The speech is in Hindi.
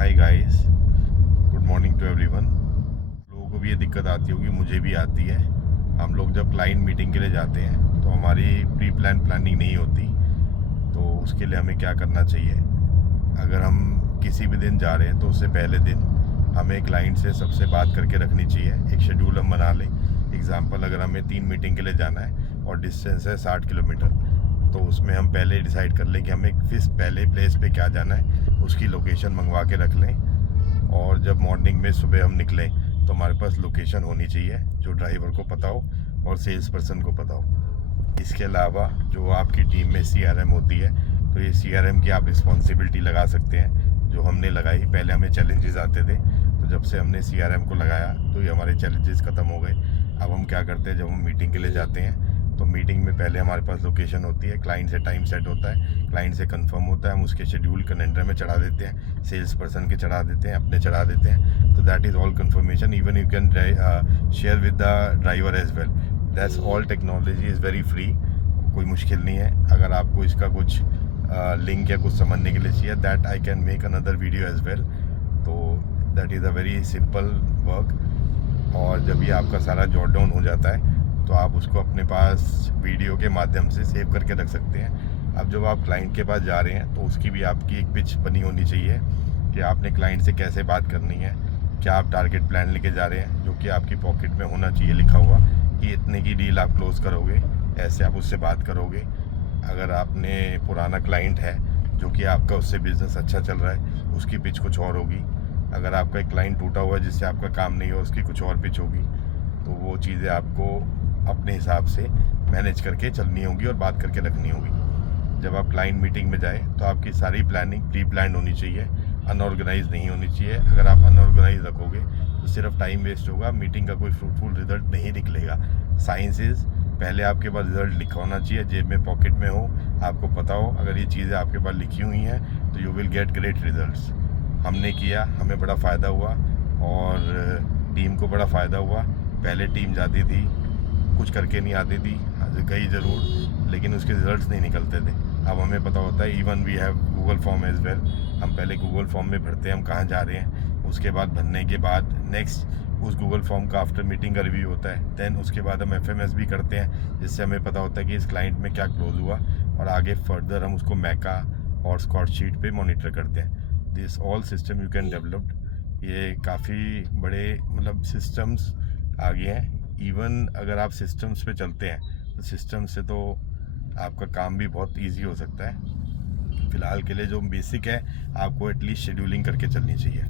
Hi guys, good morning to everyone. लोगों को भी ये दिक्कत आती होगी, मुझे भी आती है। हम लोग जब क्लाइंट मीटिंग के लिए जाते हैं तो हमारी प्री प्लानिंग नहीं होती। तो उसके लिए हमें क्या करना चाहिए, अगर हम किसी भी दिन जा रहे हैं तो उससे पहले दिन हमें क्लाइंट से सबसे बात करके रखनी चाहिए। एक शेड्यूल हम बना लें। एग्जांपल, अगर हमें 3 मीटिंग के लिए जाना है और डिस्टेंस है 60 किलोमीटर, तो उसमें हम पहले डिसाइड कर लें कि हमें किस पहले प्लेस पे क्या जाना है, उसकी लोकेशन मंगवा के रख लें। और जब मॉर्निंग में सुबह हम निकलें तो हमारे पास लोकेशन होनी चाहिए जो ड्राइवर को पता हो और सेल्स पर्सन को पता हो। इसके अलावा जो आपकी टीम में CRM होती है, तो ये CRM की आप रिस्पॉन्सिबिलिटी लगा सकते हैं, जो हमने लगाई। पहले हमें चैलेंजेस आते थे, तो जब से हमने CRM को लगाया तो ये हमारे चैलेंजेस ख़त्म हो गए। अब हम क्या करते हैं, जब हम मीटिंग के लिए जाते हैं तो मीटिंग में पहले हमारे पास लोकेशन होती है, क्लाइंट से टाइम सेट होता है, क्लाइंट से कंफर्म होता है, हम उसके शेड्यूल कैलेंडर में चढ़ा देते हैं, सेल्स पर्सन के चढ़ा देते हैं, अपने चढ़ा देते हैं। तो that is all confirmation. Even you can share with the driver as well. That's all. Technology is very free, कोई मुश्किल नहीं है। अगर आपको इसका कुछ लिंक या कुछ समझने के लिए चाहिए, that I can make another video as well. तो that is a very simple work. और जब ये आपका सारा जॉट डाउन हो जाता है तो आप उसको अपने पास वीडियो के माध्यम से सेव करके रख सकते हैं। अब जब आप क्लाइंट के पास जा रहे हैं तो उसकी भी आपकी एक पिच बनी होनी चाहिए कि आपने क्लाइंट से कैसे बात करनी है, क्या आप टारगेट प्लान लेके जा रहे हैं, जो कि आपकी पॉकेट में होना चाहिए लिखा हुआ कि इतने की डील आप क्लोज करोगे, ऐसे आप उससे बात करोगे। अगर आपने पुराना क्लाइंट है जो कि आपका उससे बिज़नेस अच्छा चल रहा है, उसकी पिच कुछ और होगी। अगर आपका एक क्लाइंट टूटा हुआ है जिससे आपका काम नहीं हो, उसकी कुछ और पिच होगी। तो वो चीज़ें आपको अपने हिसाब से मैनेज करके चलनी होगी और बात करके रखनी होगी। जब आप क्लाइंट मीटिंग में जाएं तो आपकी सारी प्लानिंग प्री प्लान होनी चाहिए, अनऑर्गेनाइज नहीं होनी चाहिए। अगर आप अनऑर्गेनाइज रखोगे तो सिर्फ टाइम वेस्ट होगा, मीटिंग का कोई फ्रूटफुल रिजल्ट नहीं निकलेगा। साइंस इज़, पहले आपके पास रिजल्ट लिखा होना चाहिए, जेब में पॉकेट में हो, आपको पता हो अगर ये चीज़ें आपके पास लिखी हुई हैं तो you will get great results. हमने किया, हमें बड़ा फ़ायदा हुआ और टीम को बड़ा फ़ायदा हुआ। पहले टीम जाती थी, कुछ करके नहीं आती थी, गई ज़रूर, लेकिन उसके रिजल्ट्स नहीं निकलते थे। अब हमें पता होता है। Even we have Google form as well. हम पहले गूगल फॉर्म में भरते हैं हम कहाँ जा रहे हैं, उसके बाद भरने के बाद नेक्स्ट उस गूगल फॉर्म का आफ्टर मीटिंग का रिव्यू होता है। देन उसके बाद हम FMS भी करते हैं, जिससे हमें पता होता है कि इस क्लाइंट में क्या क्लोज हुआ, और आगे फर्दर हम उसको मैका और स्कॉट शीट पे मॉनिटर करते हैं। This all system you can develop. ये काफ़ी बड़े मतलब सिस्टम्स आ गए हैं। इवन अगर आप सिस्टम्स पे चलते हैं तो सिस्टम से तो आपका काम भी बहुत इजी हो सकता है। फ़िलहाल के लिए जो बेसिक है, आपको एटलीस्ट शेड्यूलिंग करके चलनी चाहिए।